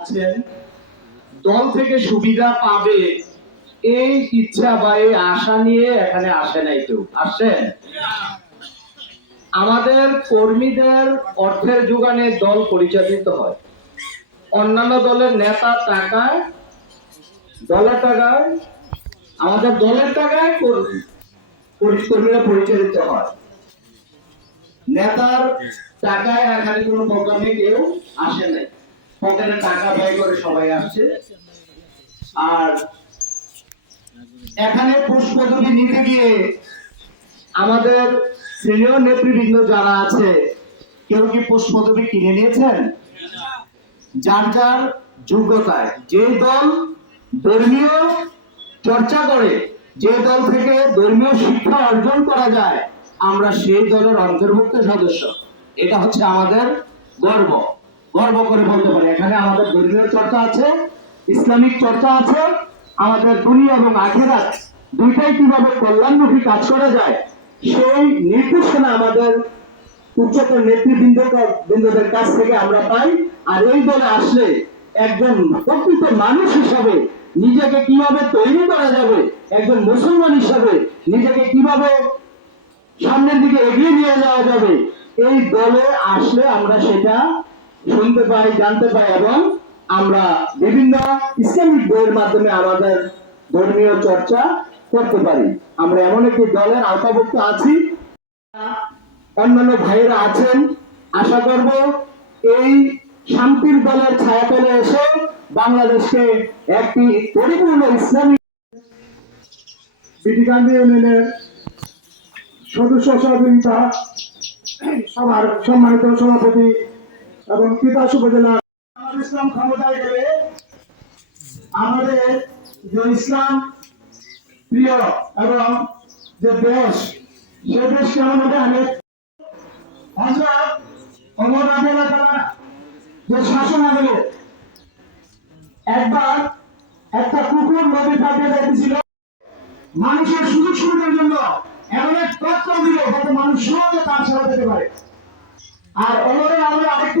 আছেন দল থেকে সুবিধা পাবে এই ইচ্ছা বা এই আশা নিয়ে এখানে আসে নাই কেউ। আসছেন? আমাদের কর্মীদের অর্থের যোগানে দল পরিচালিত হয়। অন্যান্য দলের নেতা টাকায়, দলের টাকায়, আমাদের দলের টাকায় কর- কর- কর্মীরা পরিচালিত হয়। নেতার টাকায় এখানে কোনো প্রোগ্রামে কেউ আসে নাই। পকেটে টাকা ব্যয় করে সবাই আসছে। আর এখানে নিতে গিয়ে আমাদের সিনিয়র নেতৃবৃন্দ যারা আছে, কেউ কি কিনে নিয়েছেন? যার যার যোগ্যতায় যে দল ধর্মীয় চর্চা করে, যে দল থেকে ধর্মীয় শিক্ষা অর্জন করা যায়, আমরা সেই দলের অন্তর্ভুক্ত সদস্য। এটা হচ্ছে আমাদের গর্ব। গর্ব করে বলতে পারি। এখানে আমাদের ধর্মীয় চর্চা আছে, ইসলামিক চর্চা আছে, আমাদের দুনিয়া এবং আখেরাত দুইটাই কীভাবে কল্যাণমুখী কাজ করা যায়, সেই নির্দেশনা আমাদের উচ্চতর নেতৃবৃন্দ বৃন্দদের কাছ থেকে আমরা পাই। আর এই দলে আসলে একজন প্রকৃত মানুষ হিসাবে নিজেকে কীভাবে তৈরি করা যাবে, একজন মুসলমান হিসাবে নিজেকে কীভাবে সামনের দিকে এগিয়ে নিয়ে যাওয়া যাবে, এই দলে আসলে আমরা সেটা শুনতে পাই, জানতে পাই এবং আমরা বিভিন্ন ইসলামিক বইয়ের মাধ্যমে আমাদের ধর্মীয় চর্চা করতে পারি। আমরা এমন একটি দলের আওতাভুক্ত আছি। অন্যান্য ভাইয়েরা আছেন। আশা করব এই শান্তির দলের ছায়াতলে এসে বাংলাদেশকে একটি পরিপূর্ণ ইসলামী বিটিকান্দি ইউনিয়নের সদস্য সহযোগিতা সবার সম্মানিত সভাপতি এবং তিতাস উপজেলা ইসলাম ক্ষমতায় গেলে আমাদের যে ইসলাম প্রিয় এবং যে দেশ, সে দেশ অমর যে শাসন একবার একটা কুকুর নদী পাঠিয়ে মানুষের সুযোগ সুবিধার জন্য এমন এক তথ্য দিল যাতে মানুষ সহজে তার পারে। আর অমরের আমলে আরেকটি